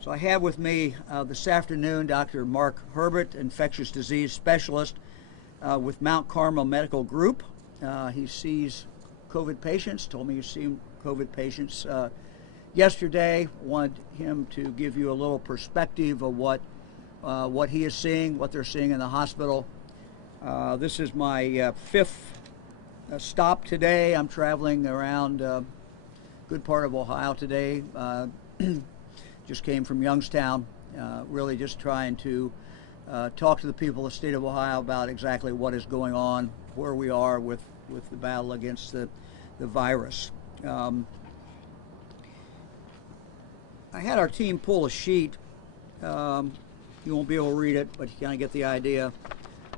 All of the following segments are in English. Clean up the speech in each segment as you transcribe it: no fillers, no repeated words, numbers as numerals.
So I have with me this afternoon Dr. Mark Herbert, infectious disease specialist with Mount Carmel Medical Group. He sees COVID patients, told me he's seen COVID patients yesterday. Wanted him to give you a little perspective of what he is seeing, what they're seeing in the hospital. This is my fifth stop today. I'm traveling around a good part of Ohio today. Just came from Youngstown, really just trying to talk to the people of the state of Ohio about exactly what is going on, where we are with the battle against the virus. I had our team pull a sheet. You won't be able to read it, but you kind of get the idea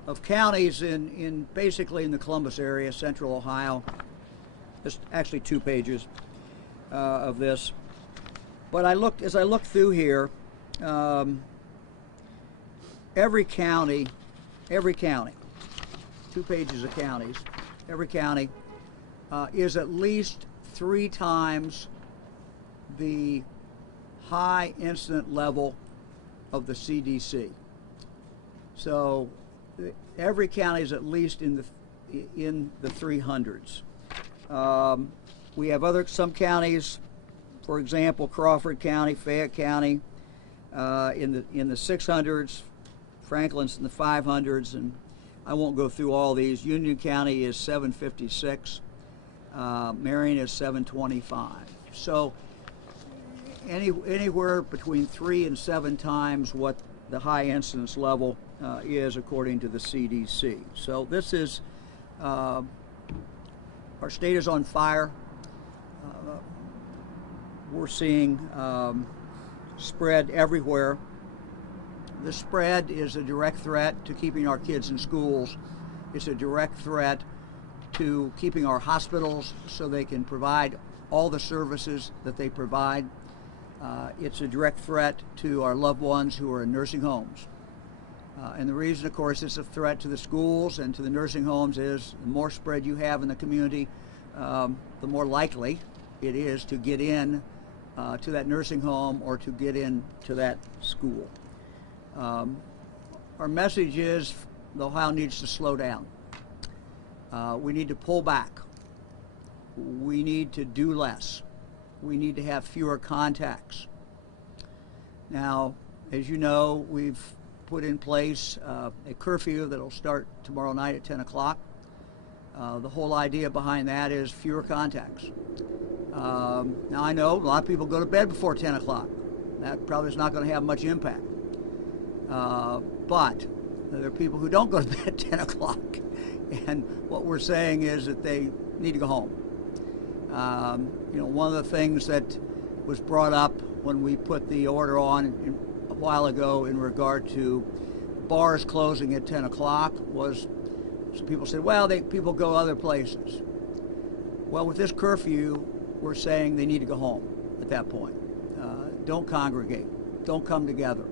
of counties basically in the Columbus area, central Ohio. Just actually 2 pages of this. But as I looked through here, every county, 2 pages of counties, every county is at least 3 times the high incident level of the CDC. So every county is at least in the 300s. We have some counties. For example, Crawford County, Fayette County, in the 600s, Franklin's in the 500s, and I won't go through all these. Union County is 756, Marion is 725. So anywhere between 3 and 7 times what the high incidence level is according to the CDC. So this is, our state is on fire. We're seeing spread everywhere. The spread is a direct threat to keeping our kids in schools. It's a direct threat to keeping our hospitals so they can provide all the services that they provide. It's a direct threat to our loved ones who are in nursing homes. And the reason, of course, it's a threat to the schools and to the nursing homes is the more spread you have in the community, the more likely it is to get in to that nursing home or to get into that school. Our message is Ohio needs to slow down. We need to pull back. We need to do less. We need to have fewer contacts. Now, as you know, we've put in place a curfew that'll start tomorrow night at 10 o'clock. The whole idea behind that is fewer contacts. Now I know a lot of people go to bed before 10 o'clock. That probably is not going to have much impact. But there are people who don't go to bed at 10 o'clock. And what we're saying is that they need to go home. One of the things that was brought up when we put the order on a while ago in regard to bars closing at 10 o'clock was some people said, well, people go other places. Well, with this curfew, we're saying they need to go home at that point. Don't congregate. Don't come together.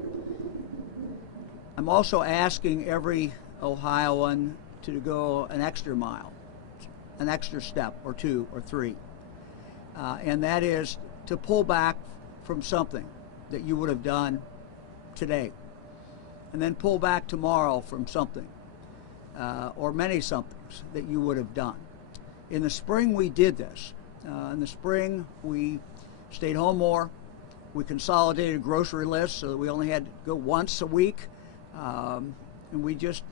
I'm also asking every Ohioan to go an extra mile, an extra step or 2 or 3. And that is to pull back from something that you would have done today. And then pull back tomorrow from something or many somethings that you would have done. In the spring, we did this. In the spring, we stayed home more. We consolidated grocery lists so that we only had to go once a week. And we just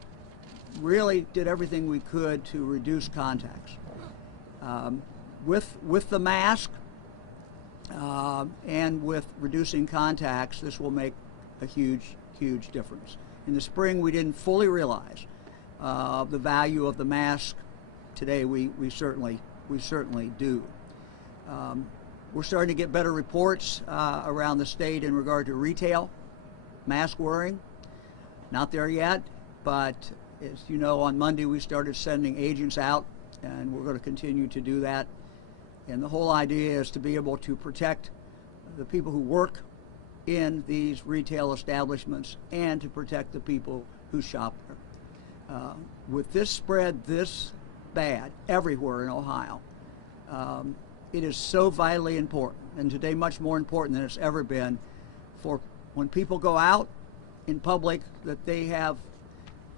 really did everything we could to reduce contacts. With the mask and with reducing contacts, this will make a huge, huge difference. In the spring, we didn't fully realize the value of the mask. Today, we certainly do. We're starting to get better reports around the state in regard to retail mask wearing. Not there yet, but as you know, on Monday we started sending agents out, and we're going to continue to do that. And the whole idea is to be able to protect the people who work in these retail establishments and to protect the people who shop there. With this spread this bad everywhere in Ohio, it is so vitally important, and today much more important than it's ever been, for when people go out in public, that they have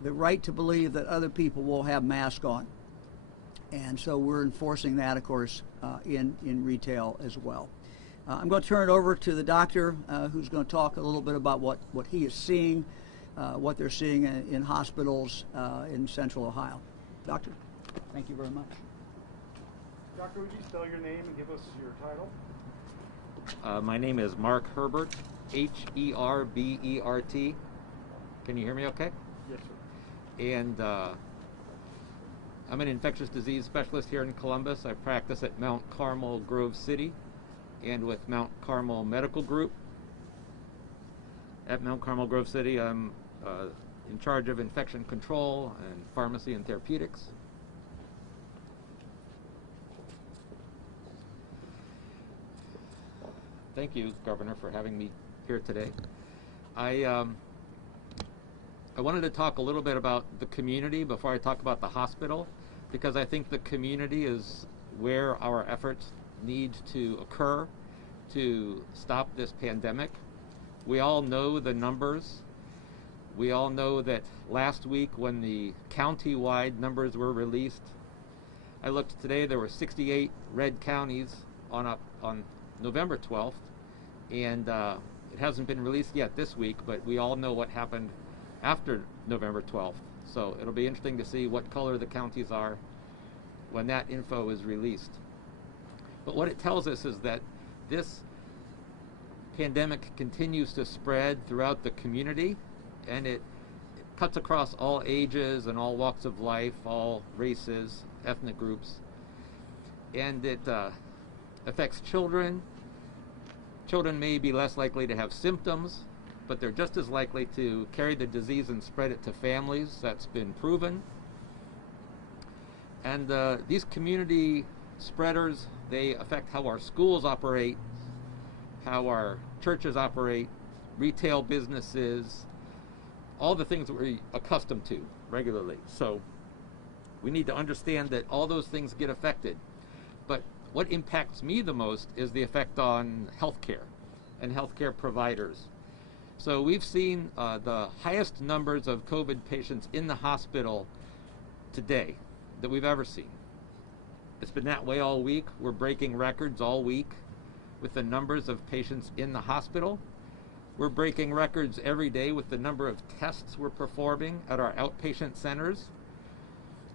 the right to believe that other people will have masks on. And so we're enforcing that, of course, in retail as well. I'm going to turn it over to the doctor, who's going to talk a little bit about what he is seeing, what they're seeing in hospitals in Central Ohio. Doctor, thank you very much. Doctor, would you spell your name and give us your title? My name is Mark Herbert, Herbert. Can you hear me okay? Yes, sir. And I'm an infectious disease specialist here in Columbus. I practice at Mount Carmel Grove City and with Mount Carmel Medical Group. At Mount Carmel Grove City, I'm in charge of infection control and pharmacy and therapeutics. Thank you, Governor, for having me here today. I wanted to talk a little bit about the community before I talk about the hospital, because I think the community is where our efforts need to occur to stop this pandemic. We all know the numbers. We all know that last week when the county-wide numbers were released, I looked today, there were 68 red counties on November 12th, and it hasn't been released yet this week, but we all know what happened after November 12th. So it'll be interesting to see what color the counties are when that info is released. But what it tells us is that this pandemic continues to spread throughout the community, and it cuts across all ages and all walks of life, all races, ethnic groups, and it affects children. Children may be less likely to have symptoms, but they're just as likely to carry the disease and spread it to families. That's been proven. And these community spreaders, they affect how our schools operate, how our churches operate, retail businesses, all the things that we're accustomed to regularly. So we need to understand that all those things get affected. But what impacts me the most is the effect on healthcare and healthcare providers. So we've seen the highest numbers of COVID patients in the hospital today that we've ever seen. It's been that way all week. We're breaking records all week with the numbers of patients in the hospital. We're breaking records every day with the number of tests we're performing at our outpatient centers,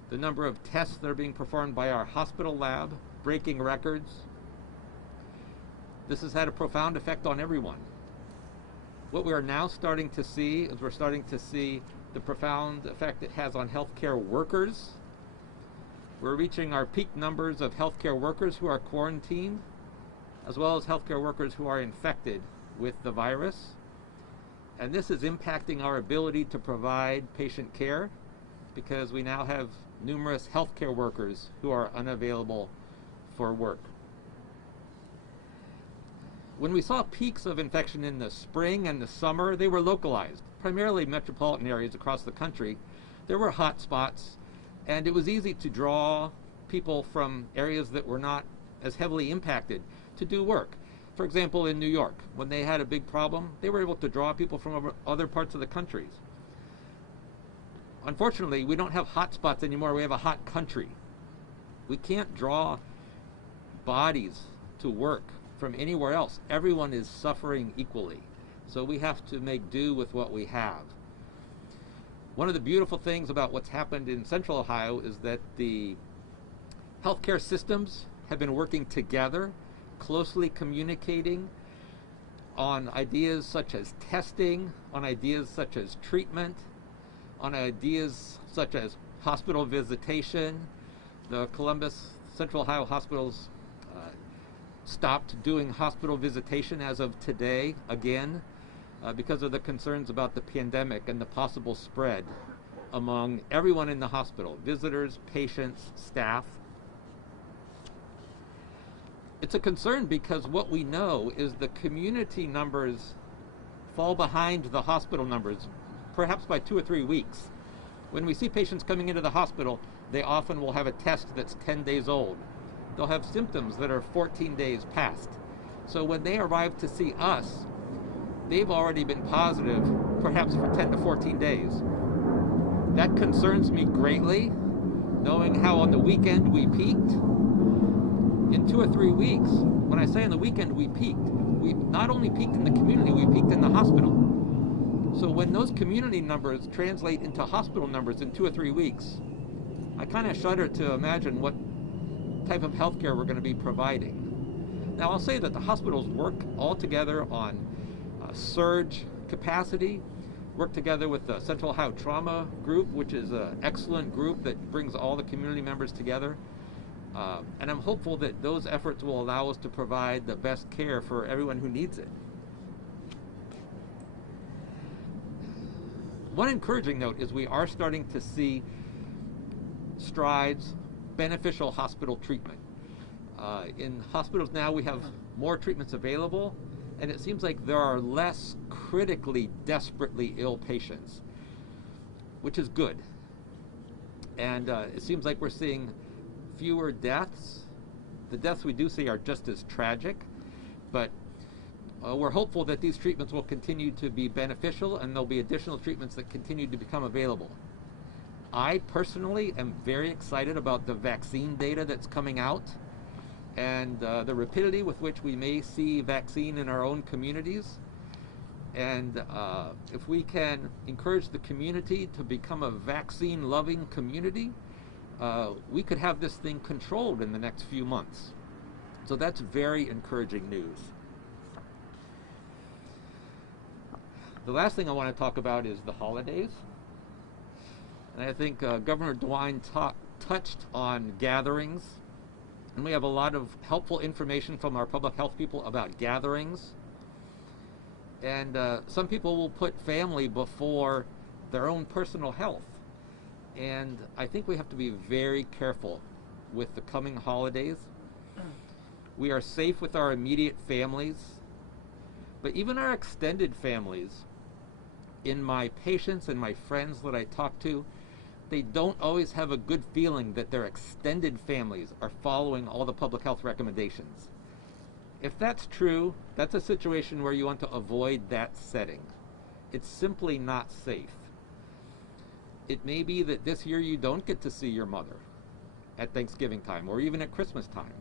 the number of tests that are being performed by our hospital lab, breaking records. This has had a profound effect on everyone. What we are now starting to see is we're starting to see the profound effect it has on healthcare workers. We're reaching our peak numbers of healthcare workers who are quarantined, as well as healthcare workers who are infected with the virus. And this is impacting our ability to provide patient care, because we now have numerous healthcare workers who are unavailable for work. When we saw peaks of infection in the spring and the summer, they were localized, primarily metropolitan areas across the country. There were hot spots, and it was easy to draw people from areas that were not as heavily impacted to do work. For example, in New York, when they had a big problem, they were able to draw people from other parts of the country. Unfortunately, we don't have hot spots anymore. We have a hot country. We can't draw bodies to work from anywhere else. Everyone is suffering equally. So we have to make do with what we have. One of the beautiful things about what's happened in Central Ohio is that the healthcare systems have been working together, closely communicating on ideas such as testing, on ideas such as treatment, on ideas such as hospital visitation. The Columbus Central Ohio hospitals stopped doing hospital visitation as of today again because of the concerns about the pandemic and the possible spread among everyone in the hospital, visitors, patients, staff. It's a concern because what we know is the community numbers fall behind the hospital numbers, perhaps by 2 or 3 weeks. When we see patients coming into the hospital, they often will have a test that's 10 days old. They'll have symptoms that are 14 days past. So when they arrive to see us, they've already been positive perhaps for 10 to 14 days. That concerns me greatly, knowing how on the weekend we peaked. In 2 or 3 weeks, when I say on the weekend we peaked, we not only peaked in the community, we peaked in the hospital. So when those community numbers translate into hospital numbers in 2 or 3 weeks, I kind of shudder to imagine what type of healthcare we're going to be providing. Now I'll say that the hospitals work all together on surge capacity, work together with the Central Ohio Trauma Group, which is an excellent group that brings all the community members together. And I'm hopeful that those efforts will allow us to provide the best care for everyone who needs it. One encouraging note is we are starting to see strides, beneficial hospital treatment. In hospitals now we have more treatments available, and it seems like there are less critically, desperately ill patients, which is good. And it seems like we're seeing fewer deaths. The deaths we do see are just as tragic, but we're hopeful that these treatments will continue to be beneficial, and there'll be additional treatments that continue to become available. I personally am very excited about the vaccine data that's coming out, and the rapidity with which we may see vaccine in our own communities. And if we can encourage the community to become a vaccine-loving community, we could have this thing controlled in the next few months. So that's very encouraging news. The last thing I want to talk about is the holidays. And I think Governor DeWine touched on gatherings. And we have a lot of helpful information from our public health people about gatherings. And some people will put family before their own personal health. And I think we have to be very careful with the coming holidays. We are safe with our immediate families, but even our extended families, in my patients and my friends that I talk to, they don't always have a good feeling that their extended families are following all the public health recommendations. If that's true, that's a situation where you want to avoid that setting. It's simply not safe. It may be that this year you don't get to see your mother at Thanksgiving time or even at Christmas time,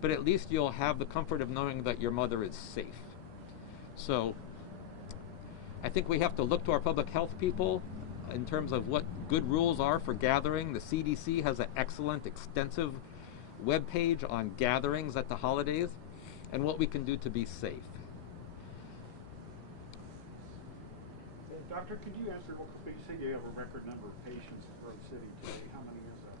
but at least you'll have the comfort of knowing that your mother is safe. So I think we have to look to our public health people in terms of what good rules are for gathering. The CDC has an excellent, extensive webpage on gatherings at the holidays and what we can do to be safe. Doctor, could you answer real quick? You said you have a record number of patients in Grove City today. How many is that?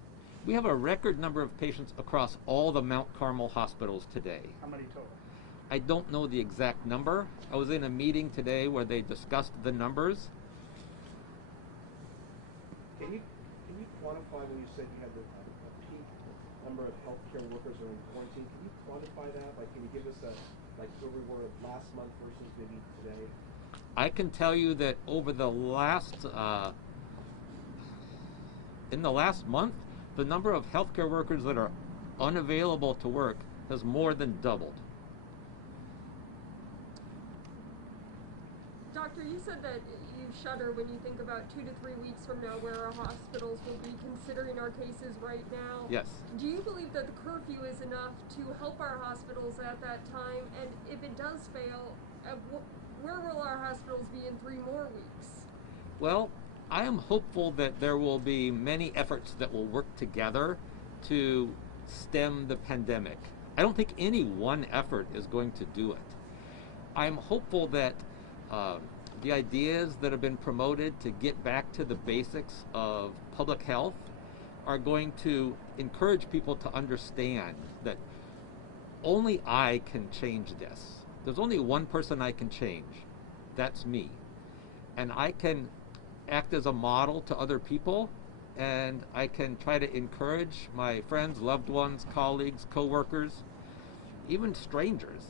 We have a record number of patients across all the Mount Carmel hospitals today. How many total? I don't know the exact number. I was in a meeting today where they discussed the numbers. Can you quantify when you said you had a peak number of healthcare workers are in quarantine? Can you quantify that? Like, can you give us like where we were last month versus maybe today? I can tell you that over the last, in the last month, the number of healthcare workers that are unavailable to work has more than doubled. Doctor, you said that you shudder when you think about 2 to 3 weeks from now where our hospitals will be considering our cases right now. Yes. Do you believe that the curfew is enough to help our hospitals at that time? And if it does fail, where will our hospitals be in 3 more weeks? Well, I am hopeful that there will be many efforts that will work together to stem the pandemic. I don't think any one effort is going to do it. I'm hopeful that the ideas that have been promoted to get back to the basics of public health are going to encourage people to understand that only I can change this. There's only one person I can change. That's me. And I can act as a model to other people, and I can try to encourage my friends, loved ones, colleagues, co-workers, even strangers.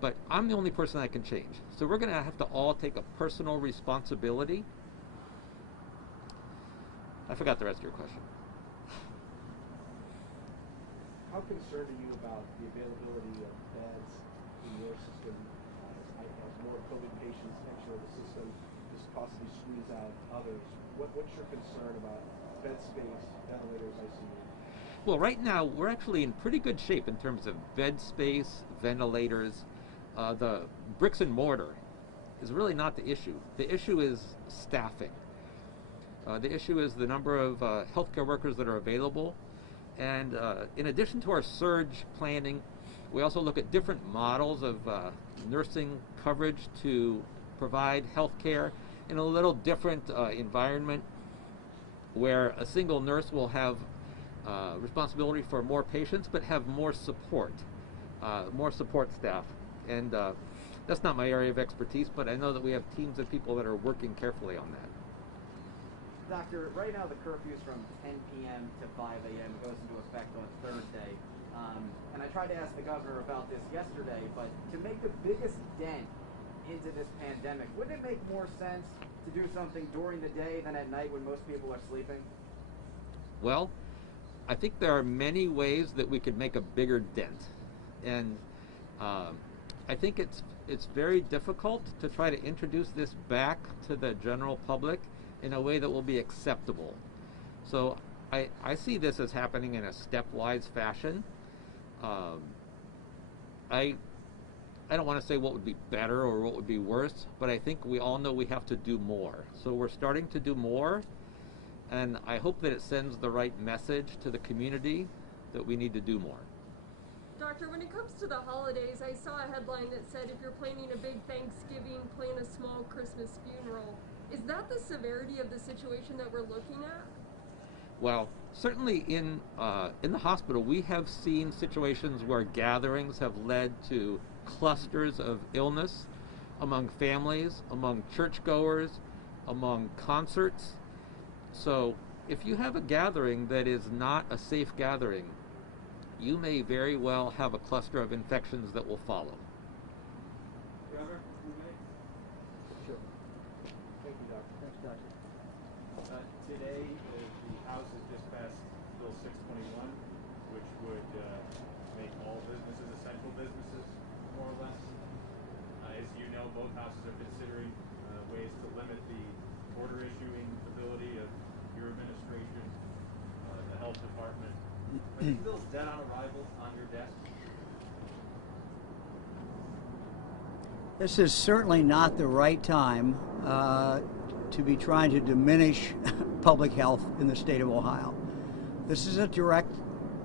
But I'm the only person I can change. So we're going to have to all take a personal responsibility. I forgot the rest of your question. How concerned are you about the availability of beds in your system as I have more COVID patients enter the system, just possibly squeeze out others. What's your concern about bed space, ventilators, ICU? Well, right now we're actually in pretty good shape in terms of bed space, ventilators. The bricks and mortar is really not the issue. The issue is staffing. The issue is the number of healthcare workers that are available. And in addition to our surge planning, we also look at different models of nursing coverage to provide healthcare in a little different environment where a single nurse will have responsibility for more patients but have more support staff. And that's not my area of expertise, but I know that we have teams of people that are working carefully on that. Doctor, right now the curfew is from 10 p.m. to 5 a.m. It goes into effect on Thursday. And I tried to ask the governor about this yesterday, but to make the biggest dent into this pandemic, wouldn't it make more sense to do something during the day than at night when most people are sleeping? Well, I think there are many ways that we could make a bigger dent. And I think it's very difficult to try to introduce this back to the general public in a way that will be acceptable. So I see this as happening in a stepwise fashion. I don't want to say what would be better or what would be worse, but I think we all know we have to do more. So we're starting to do more, and I hope that it sends the right message to the community that we need to do more. Doctor, when it comes to the holidays, I saw a headline that said if you're planning a big Thanksgiving, plan a small Christmas funeral. Is that the severity of the situation that we're looking at? Well, certainly in the hospital, we have seen situations where gatherings have led to clusters of illness among families, among churchgoers, among concerts. So if you have a gathering that is not a safe gathering, you may very well have a cluster of infections that will follow. Governor, you may. Sure. Thank you, Doctor. Thanks, Doctor. Today, the House has just passed Bill 621, which would make all businesses essential businesses, more or less. As you know, both houses are considering ways to limit the order issuing ability of your administration, the health department. Are these bills dead on arrival on your desk? This is certainly not the right time to be trying to diminish public health in the state of Ohio. This is a direct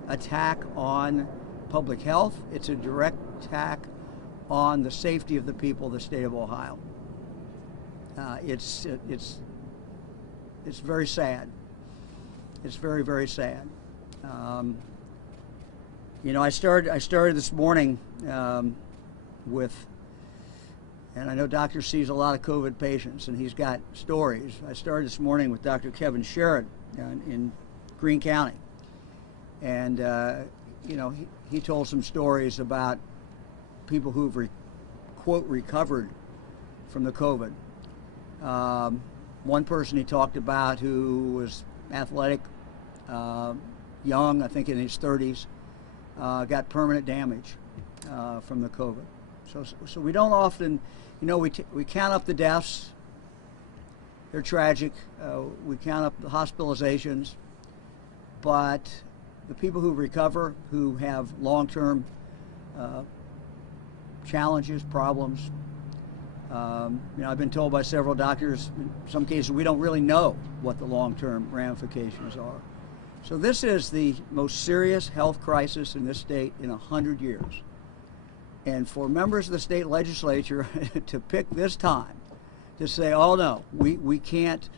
attack on public health. It's a direct attack on the safety of the people of the state of Ohio. It's very sad. It's very, very sad. I started this morning with, and I know Doctor sees a lot of COVID patients, and he's got stories. I started this morning with Dr. Kevin Sherrod in Greene County, and he told some stories about people who've quote recovered from the COVID. One person he talked about who was athletic, young, I think in his 30s, got permanent damage from the COVID. So we don't often, we count up the deaths. They're tragic. We count up the hospitalizations, but the people who recover, who have long-term challenges, problems. I've been told by several doctors, in some cases, we don't really know what the long-term ramifications are. So this is the most serious health crisis in this state in 100 years. And for members of the state legislature to pick this time to say, oh no, we can't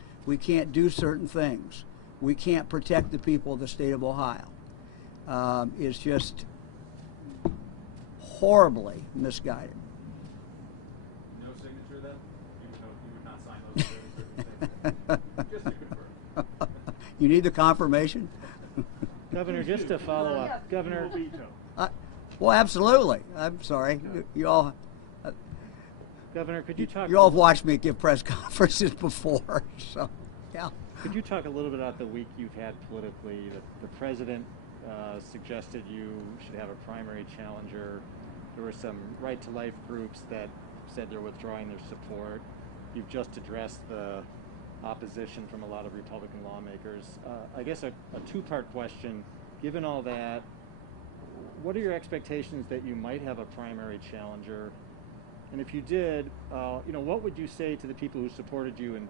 do certain things. We can't protect the people of the state of Ohio is just horribly misguided. No signature then? You would not sign those certain things? Just to confirm. You need the confirmation? Governor, just to follow up, Governor. Well, absolutely. I'm sorry. You all. Governor, could you talk? You all have watched me give press conferences before, so yeah. Could you talk a little bit about the week you've had politically? The president suggested you should have a primary challenger. There were some right-to-life groups that said they're withdrawing their support. You've just addressed the opposition from a lot of Republican lawmakers. I guess a two-part question. Given all that, what are your expectations that you might have a primary challenger? And if you did, what would you say to the people who supported you in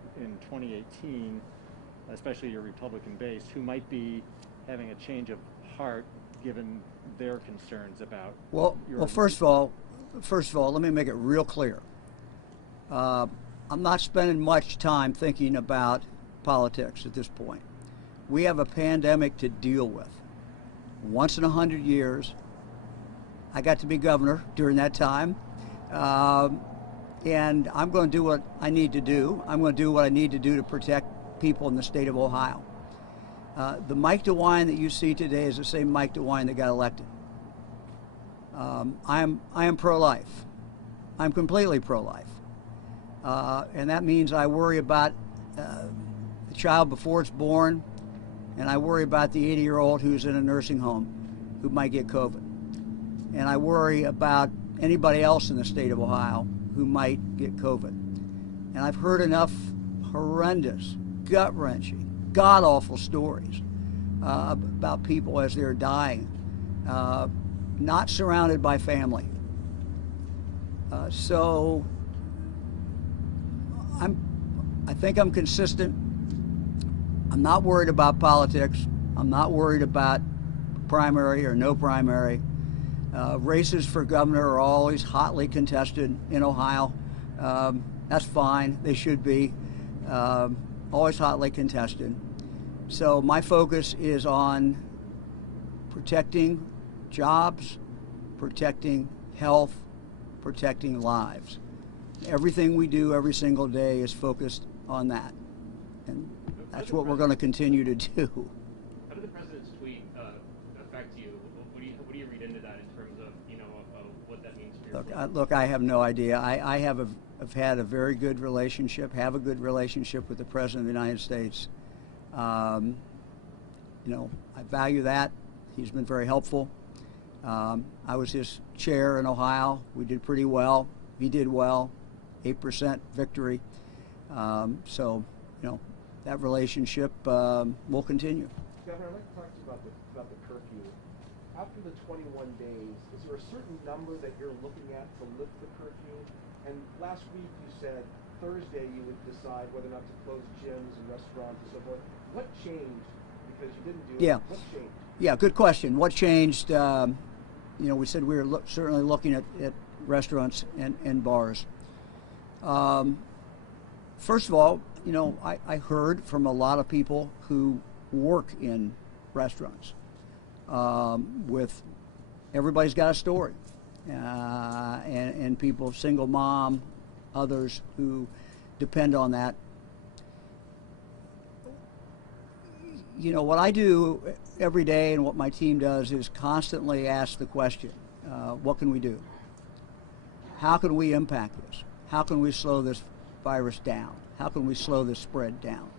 2018, especially your Republican base, who might be having a change of heart given their concerns about Well, first of all, let me make it real clear. I'm not spending much time thinking about politics at this point. We have a pandemic to deal with. Once in 100 years, I got to be governor during that time, and I'm going to do what I need to do. I'm going to do what I need to do to protect people in the state of Ohio. The Mike DeWine that you see today is the same Mike DeWine that got elected. I am pro-life. I'm completely pro-life. And that means I worry about the child before it's born, and I worry about the 80-year-old who's in a nursing home who might get COVID. And I worry about anybody else in the state of Ohio who might get COVID. And I've heard enough horrendous, gut-wrenching, god-awful stories about people as they're dying, not surrounded by family. So I think I'm consistent. I'm not worried about politics. I'm not worried about primary or no primary. Races for governor are always hotly contested in Ohio. That's fine. They should be. Always hotly contested. So my focus is on protecting jobs, protecting health, protecting lives. Everything we do every single day is focused on that. And that's what we're going to continue to do. How did the president's tweet affect you? What do you read into that in terms of what that means for your Look, I have no idea. I have had a very good relationship, have a good relationship with the President of the United States. I value that. He's been very helpful. I was his chair in Ohio. We did pretty well. He did well. 8% victory. So, that relationship will continue. Governor, I'd like to talk to you about the curfew. After the 21 days, is there a certain number that you're looking at to lift the curfew? And last week you said Thursday you would decide whether or not to close gyms and restaurants and so forth. What changed? Because you didn't do it. What changed? Yeah, good question. What changed? We said we were certainly looking at restaurants and bars. First of all, I heard from a lot of people who work in restaurants. Everybody's got a story, and people, single mom, others who depend on that. What I do every day and what my team does is constantly ask the question, what can we do? How can we impact this? How can we slow this virus down? How can we slow this spread down?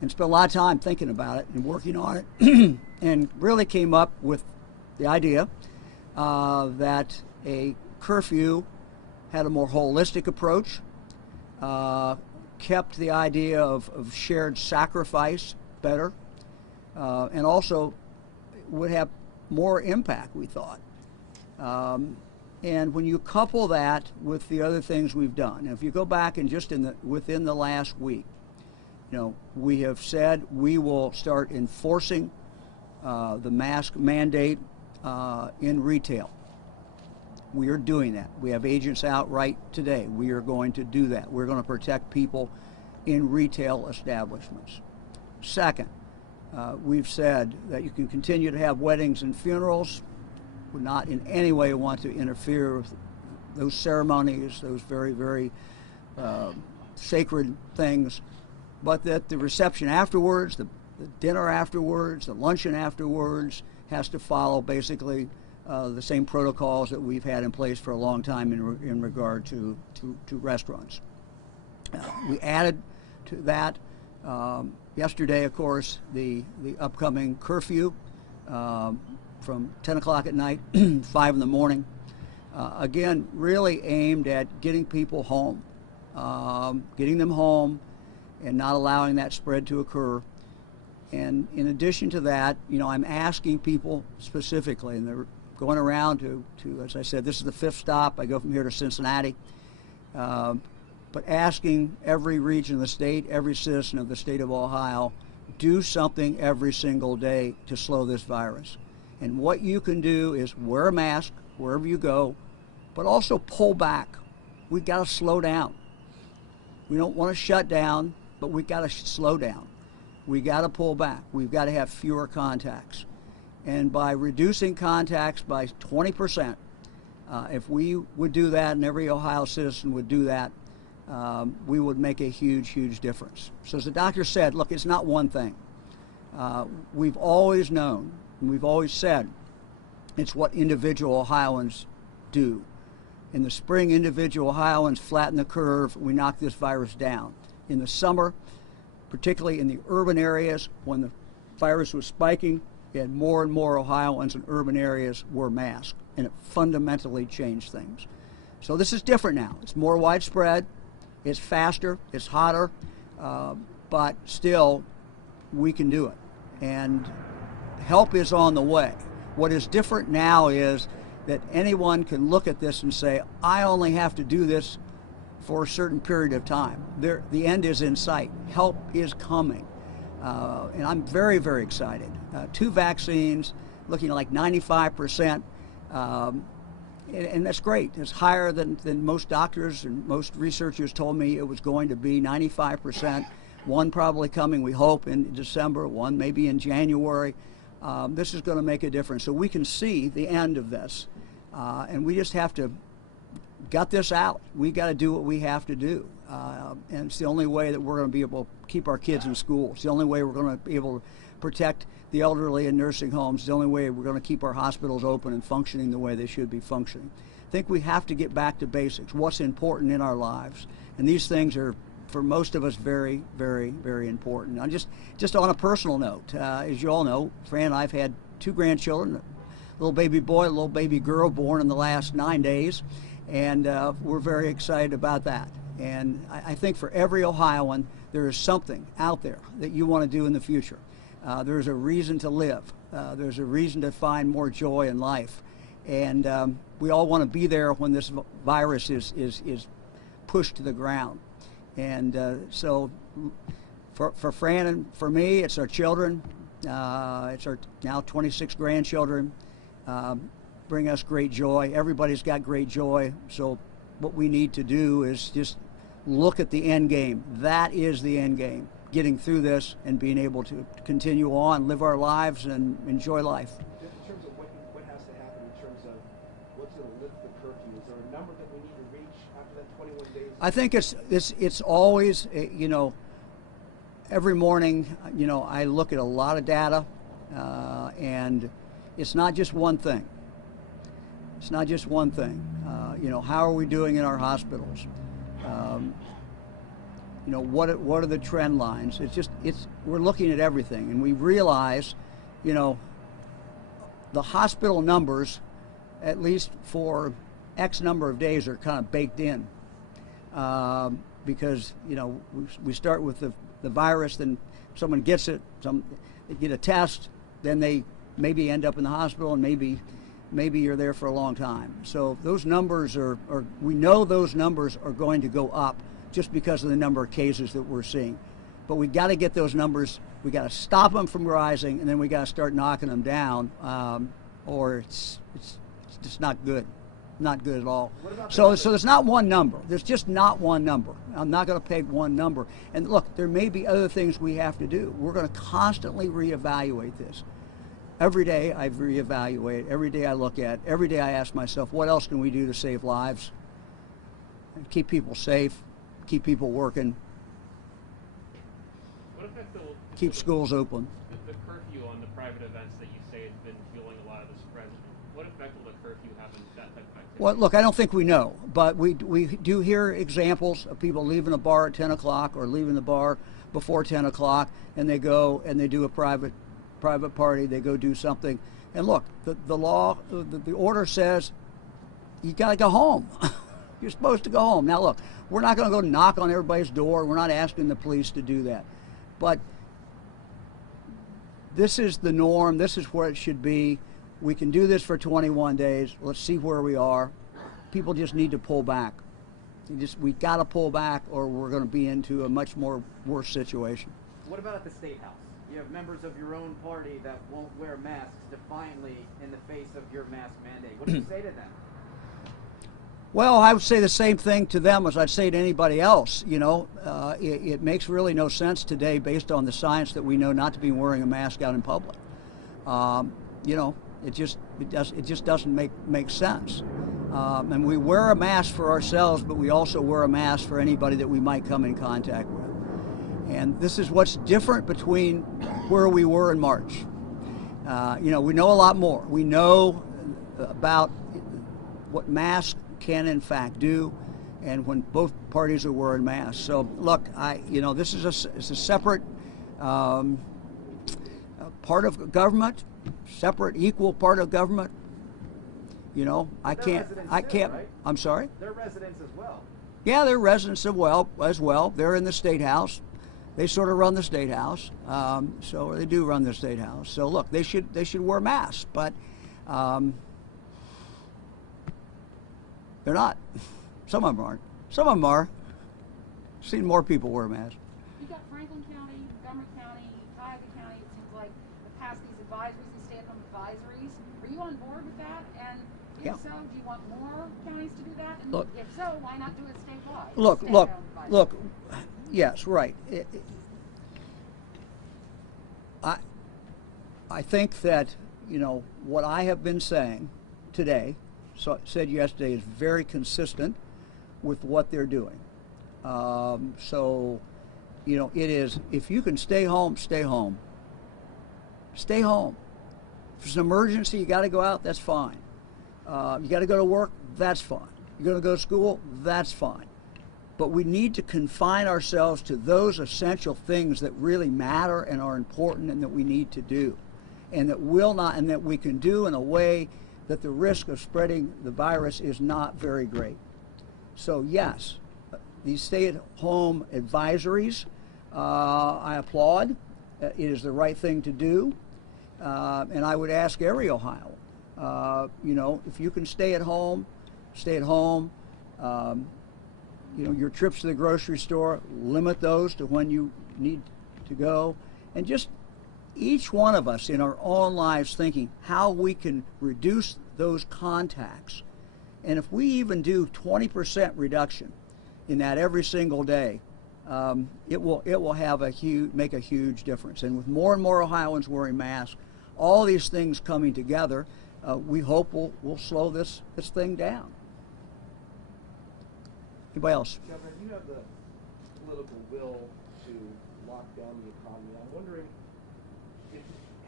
And spent a lot of time thinking about it and working on it and really came up with the idea that a curfew had a more holistic approach, kept the idea of shared sacrifice better, and also would have more impact, we thought. And when you couple that with the other things we've done, if you go back and just within the last week, we have said we will start enforcing the mask mandate in retail. We are doing that. We have agents out right today. We are going to do that. We're going to protect people in retail establishments. Second, we've said that you can continue to have weddings and funerals. Would not in any way want to interfere with those ceremonies, those very, very sacred things, but that the reception afterwards, the dinner afterwards, the luncheon afterwards has to follow basically the same protocols that we've had in place for a long time in regard to restaurants. We added to that yesterday, of course, the upcoming curfew from 10 o'clock at night, 5 in the morning. Again, really aimed at getting people home, getting them home and not allowing that spread to occur. And in addition to that, I'm asking people specifically, and they're going around to as I said, this is the 5th stop. I go from here to Cincinnati. But asking every region of the state, every citizen of the state of Ohio, do something every single day to slow this virus. And what you can do is wear a mask wherever you go, but also pull back. We've got to slow down. We don't want to shut down, but we've got to slow down. We got to pull back. We've got to have fewer contacts. And by reducing contacts by 20%, if we would do that and every Ohio citizen would do that, we would make a huge, huge difference. So as the doctor said, look, it's not one thing. We've always known, and we've always said, it's what individual Ohioans do. In the spring, individual Ohioans flatten the curve. We knock this virus down. In the summer, particularly in the urban areas, when the virus was spiking, you had more and more Ohioans in urban areas wore masks, and it fundamentally changed things. So this is different now. It's more widespread, it's faster, it's hotter, but still, we can do it. And help is on the way. What is different now is that anyone can look at this and say, I only have to do this for a certain period of time. The end is in sight. Help is coming. And I'm very, very excited. 2 vaccines, looking like 95%. And that's great. It's higher than most doctors and most researchers told me it was going to be, 95%. One probably coming, we hope, in December, one maybe in January. This is going to make a difference. So we can see the end of this. And we just have to gut this out. We got to do what we have to do. And it's the only way that we're going to be able to keep our kids in school. It's the only way we're going to be able to protect the elderly in nursing homes. It's the only way we're going to keep our hospitals open and functioning the way they should be functioning. I think we have to get back to basics, what's important in our lives. And these things are, for most of us, very, very, very important. I'm just on a personal note, as you all know, Fran and I have had 2 grandchildren, a little baby boy, a little baby girl born in the last 9 days, and we're very excited about that. And I think for every Ohioan, there is something out there that you want to do in the future. There's a reason to live. There's a reason to find more joy in life. And we all want to be there when this virus is pushed to the ground. And so for Fran and for me, it's our children. It's our now 26 grandchildren. Bring us great joy. Everybody's got great joy. So what we need to do is just look at the end game. That is the end game. Getting through this and being able to continue on, live our lives, and enjoy life. In terms of what has to happen in terms of what's going to lift the curfew, is there a number that we need to reach after that 21 days? I think it's always, every morning, I look at a lot of data, and it's not just one thing. It's not just one thing. How are we doing in our hospitals? What are the trend lines? We're looking at everything, and we realize, the hospital numbers, at least for X number of days, are kind of baked in, because we start with the virus, then someone gets it, they get a test, then they maybe end up in the hospital, and maybe you're there for a long time. So those numbers we know those numbers are going to go up just because of the number of cases that we're seeing. But we got to get those numbers, we got to stop them from rising, and then we got to start knocking them down, or it's just not good. Not good at all. So there's not one number. There's just not one number. I'm not going to peg one number. And look, there may be other things we have to do. We're going to constantly reevaluate this. Every day I reevaluate, every day I look at, every day I ask myself, what else can we do to save lives, and keep people safe, keep people working, What effect will keep schools open. the curfew on the private events that you say has been fueling a lot of the spread? What effect will the curfew have on that type of activity? Well, look, I don't think we know, but we do hear examples of people leaving a bar at 10 o'clock or leaving the bar before 10 o'clock, and they go and they do a private party, they go do something. And look, the law, the order says you got to go home. You're supposed to go home. Now look, we're not going to go knock on everybody's door. We're not asking the police to do that. But this is the norm. This is where it should be. We can do this for 21 days. Let's see where we are. People just need to pull back. We got to pull back, or we're going to be into a much more worse situation. What about at the State House? You have members of your own party that won't wear masks defiantly in the face of your mask mandate. What do you say to them? Well, I would say the same thing to them as I'd say to anybody else. You know, it makes really no sense today, based on the science that we know, not to be wearing a mask out in public. You know, it just doesn't make sense. And we wear a mask for ourselves, but we also wear a mask for anybody that we might come in contact with. And this is what's different between where we were in March. You know, we know a lot more. We know about what masks can in fact do, and when both parties are wearing masks. So look, you know, this is it's a separate part of government, separate, equal part of government. You know, I can't. Right? I'm sorry. They're residents as well. Yeah, they're residents as well. They're in the State House. They sort of run the State House. So they do run the State House. So look, they should wear masks, but they're not. Some of them aren't. Some of them are. I've seen more people wear masks. You got Franklin County, Montgomery County, Tioga County. It seems like they passed these advisories, these stay-at-home advisories. Are you on board with that? And if so, do you want more counties to do that? And look, if so, why not do it statewide? Look. Yes, right. I think that, you know, what I have been saying today, said yesterday, is very consistent with what they're doing. So, you know, it is, if you can stay home, stay home. Stay home. If it's an emergency, you got to go out, that's fine. You got to go to work, that's fine. You're going to go to school, that's fine. But we need to confine ourselves to those essential things that really matter and are important and that we need to do, and that we can do in a way that the risk of spreading the virus is not very great. So yes, these stay-at-home advisories, I applaud. It is the right thing to do, and I would ask every Ohioan, you know, if you can stay at home, stay at home. You know, your trips to the grocery store, limit those to when you need to go, and just each one of us in our own lives thinking how we can reduce those contacts. And if we even do 20% reduction in that every single day, it will have make a huge difference. And with more and more Ohioans wearing masks, all these things coming together, we hope we'll slow this thing down. Anybody else? Governor, you have the political will to lock down the economy. I'm wondering,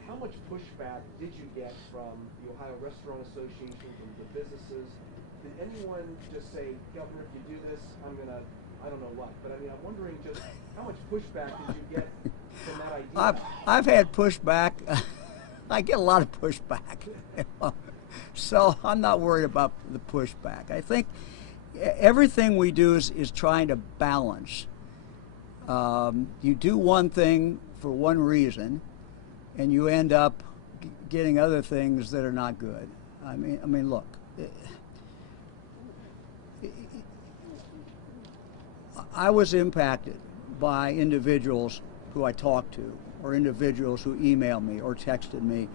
how much pushback did you get from the Ohio Restaurant Association, from the businesses? Did anyone just say, Governor, if you do this, I'm going to, I don't know what, but I mean, I'm wondering just how much pushback did you get from that idea? I've had pushback. I get a lot of pushback. So I'm not worried about the pushback. I think everything we do is trying to balance. You do one thing for one reason, and you end up getting other things that are not good. I mean, look. I was impacted by individuals who I talked to, or individuals who emailed me or texted me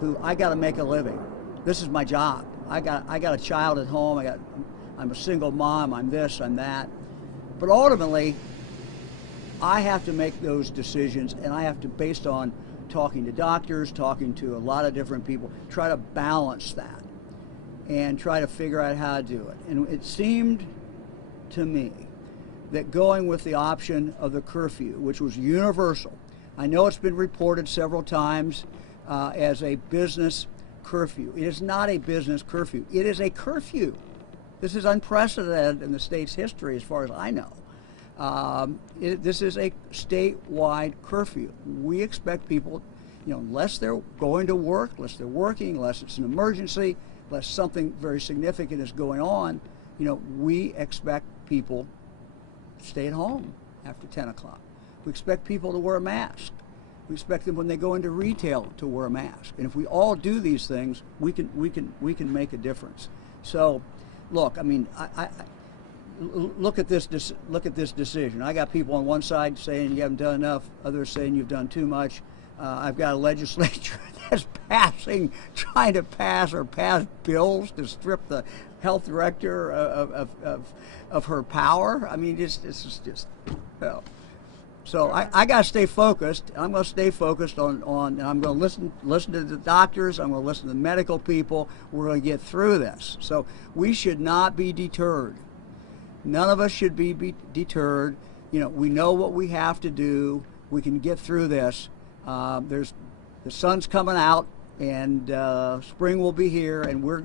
who I got to make a living. This is my job. I got a child at home. I'm a single mom. I'm this. I'm that. But ultimately, I have to make those decisions, and I have to, based on talking to doctors, talking to a lot of different people, try to balance that and try to figure out how to do it. And it seemed to me that going with the option of the curfew, which was universal, I know it's been reported several times as a business curfew. It is not a business curfew. It is a curfew. This is unprecedented in the state's history as far as I know. This is a statewide curfew. We expect people, you know, unless they're going to work, unless they're working, unless it's an emergency, unless something very significant is going on, we expect people to stay at home after 10 o'clock. We expect people to wear a mask. We expect them when they go into retail to wear a mask. And if we all do these things, we can make a difference. So, look, I mean, look at this decision. I got people on one side saying you haven't done enough, others saying you've done too much. I've got a legislature that's trying to pass bills to strip the health director of her power. I mean, this is just. So I got to stay focused. I'm going to stay focused on and I'm going to listen to the doctors. I'm going to listen to the medical people. We're going to get through this. So we should not be deterred. None of us should be deterred. We know what we have to do. We can get through this. The sun's coming out, and spring will be here, and we're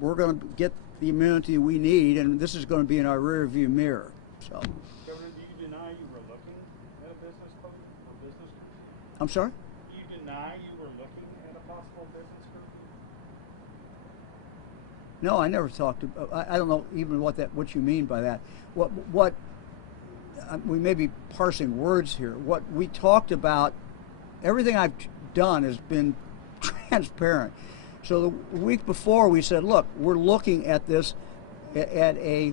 going to get the immunity we need, and this is going to be in our rearview mirror. So. Governor, do you deny you were looking at a business closure or business? I'm sorry? Do you deny you were looking at a possible business curfew? No, I never talked. I don't know even what you mean by that. What we may be parsing words here. What we talked about, everything I've done has been transparent. So the week before we said, look, we're looking at this, at a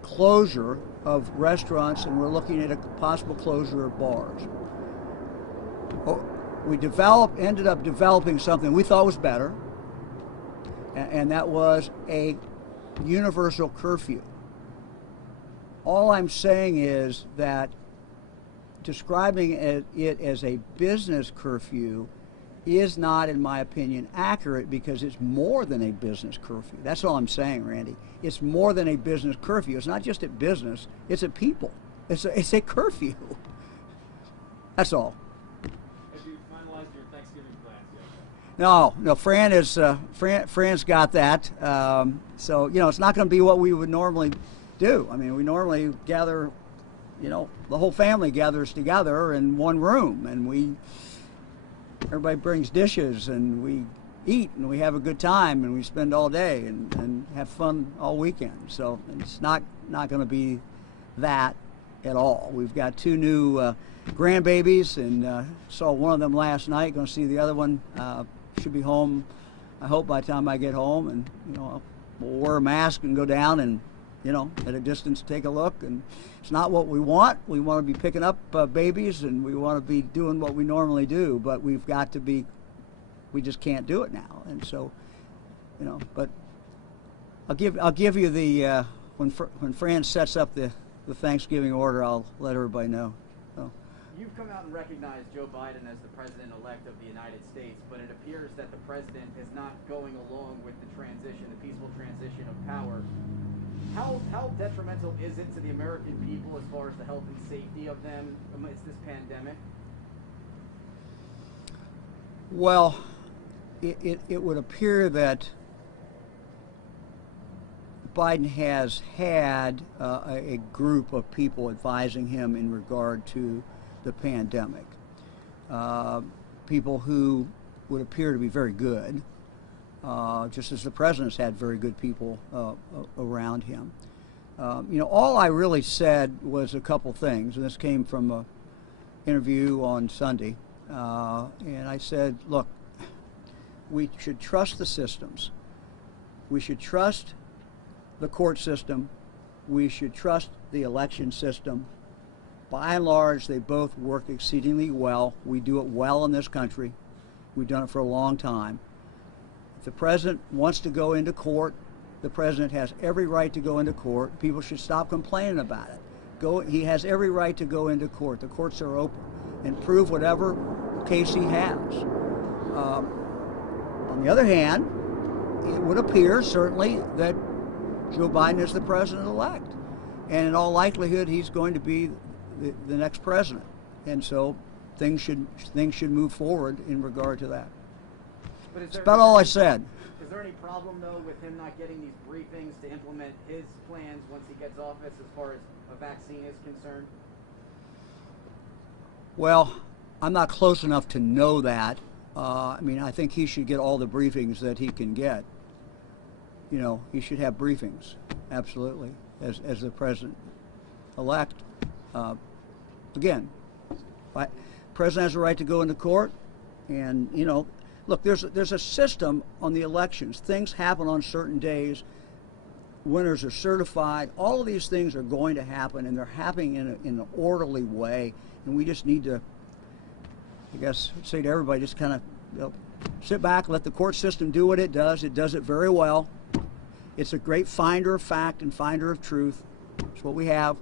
closure of restaurants, and we're looking at a possible closure of bars. We ended up developing something we thought was better, and that was a universal curfew. All I'm saying is that describing it as a business curfew is not, in my opinion, accurate, because it's more than a business curfew. That's all I'm saying, Randy. It's more than a business curfew. It's not just at business, it's at people. It's a curfew. That's all. Have you finalized your Thanksgiving plans yet? No, Fran's got that. So, it's not going to be what we would normally do. I mean, we normally gather, the whole family gathers together in one room, and everybody brings dishes, and we eat, and we have a good time, and we spend all day and have fun all weekend. So it's not going to be that at all. We've got 2 new grandbabies, and saw one of them last night. Going to see the other one. Should be home, I hope, by the time I get home, and we'll wear a mask and go down and at a distance take a look. And it's not what we want. We want to be picking up babies, and we want to be doing what we normally do, but we just can't do it now. And so, but I'll give you the when Fran sets up the Thanksgiving order, I'll let everybody know. So. You've come out and recognized Joe Biden as the president-elect of the United States, but it appears that the president is not going along with the peaceful transition of power. How detrimental is it to the American people as far as the health and safety of them amidst this pandemic? Well, it would appear that Biden has had a group of people advising him in regard to the pandemic. People who would appear to be very good, just as the president's had very good people around him. All I really said was a couple things, and this came from an interview on Sunday. And I said, look, we should trust the systems. We should trust the court system. We should trust the election system. By and large, they both work exceedingly well. We do it well in this country. We've done it for a long time. If the president wants to go into court, the president has every right to go into court. People should stop complaining about it. He has every right to go into court. The courts are open, and prove whatever case he has. On the other hand, it would appear certainly that Joe Biden is the president-elect, and in all likelihood he's going to be the next president, and so things should move forward in regard to that. That's about all I said. Is there any problem though with him not getting these briefings to implement his plans once he gets office, as far as a vaccine is concerned? Well, I'm not close enough to know that. I think he should get all the briefings that he can get. you know, he should have briefings, absolutely, as the president-elect. Again, president has a right to go into court, and, you know, look, there's a system on the elections. Things happen on certain days. Winners are certified. All of these things are going to happen, and they're happening in an orderly way. And we just need to, I guess, say to everybody, just kind of, you know, sit back, let the court system do what it does. It does it very well. It's a great finder of fact and finder of truth. It's what we have.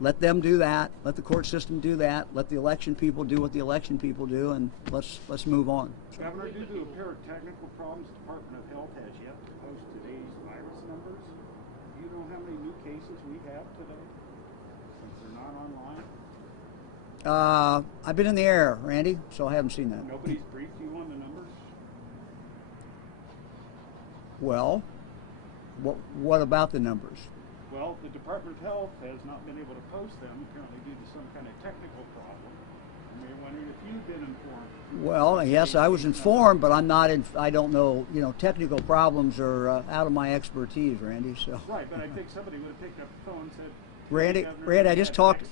Let them do that. Let the court system do that. Let the election people do what the election people do, and let's move on. Governor, due to a pair of technical problems, the Department of Health has yet to post today's virus numbers. Do you know how many new cases we have today, since they're not online? I've been in the air, Randy, so I haven't seen that. Nobody's briefed you on the numbers? Well, what about the numbers? Well, the Department of Health has not been able to post them, apparently due to some kind of technical problem. And we were wondering if you've been informed. Well, yes, I was informed, but I'm not in. I don't know. You know, technical problems are out of my expertise, Randy. So. Right, but I think somebody would have picked up the phone and said. Randy, I just talked.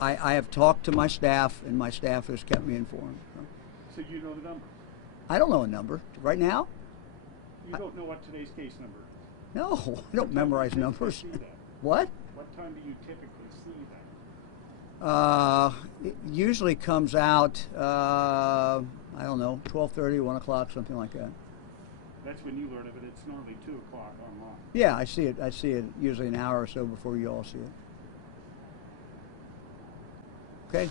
I have talked to my staff, and my staff has kept me informed. So you know the number? I don't know a number right now. You don't know what today's case number is? No, I don't memorize numbers. What? What time do you typically see that? It usually comes out, I don't know, 12:30, 1 o'clock, something like that. That's when you learn of it. It's normally 2 o'clock online. Yeah, I see it. I see it usually an hour or so before you all see it. Okay.